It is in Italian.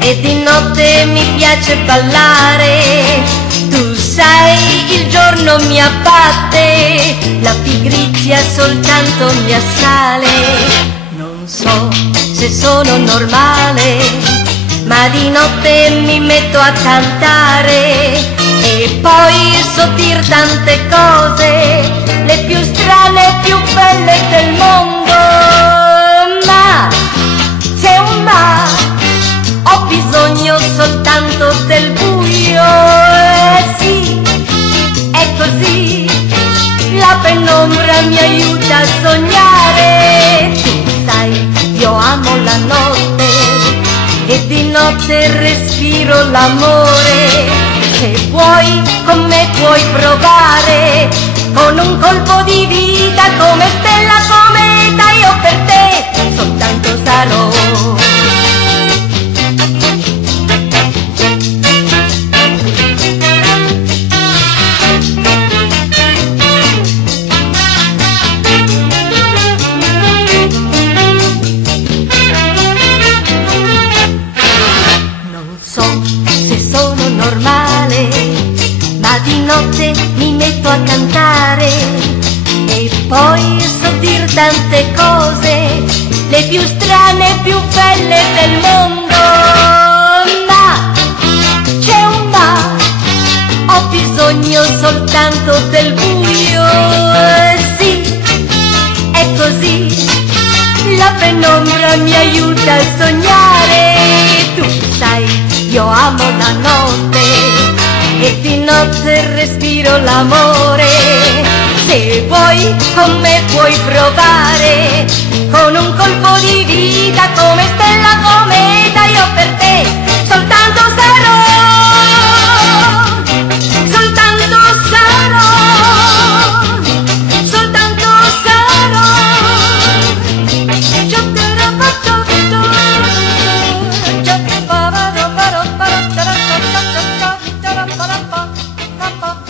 e di notte mi piace ballare. Tu sai, il giorno mi abbatte, la pigrizia soltanto mi assale. Non so se sono normale, ma di notte mi metto a cantare e poi so dir tante cose, le più strane e più belle del mondo. Ma c'è un ma, ho bisogno soltanto del buio. Sì, è così, la penombra mi aiuta a sognare. Tu sai, io amo la notte e di notte respiro l'amore. Se vuoi con me puoi provare, con un colpo di vita come stella cometa io per te soltanto sarò. Non so se sono normale, ma di notte mi metto a cantare e poi so dir tante cose, le più strane e più belle del mondo. Ma c'è un ma, ho bisogno soltanto del buio. Sì, è così, la penombra mi aiuta a sognare. Tu sai, io amo la notte e di notte respiro l'amore. Se vuoi con me puoi provare, con un colpo di vita come stella cometa io per te soltanto sarò, soltanto sarò, soltanto sarò. Ba ba ba ba ba ba ba ba ba ba ba ba ba ba ba ba.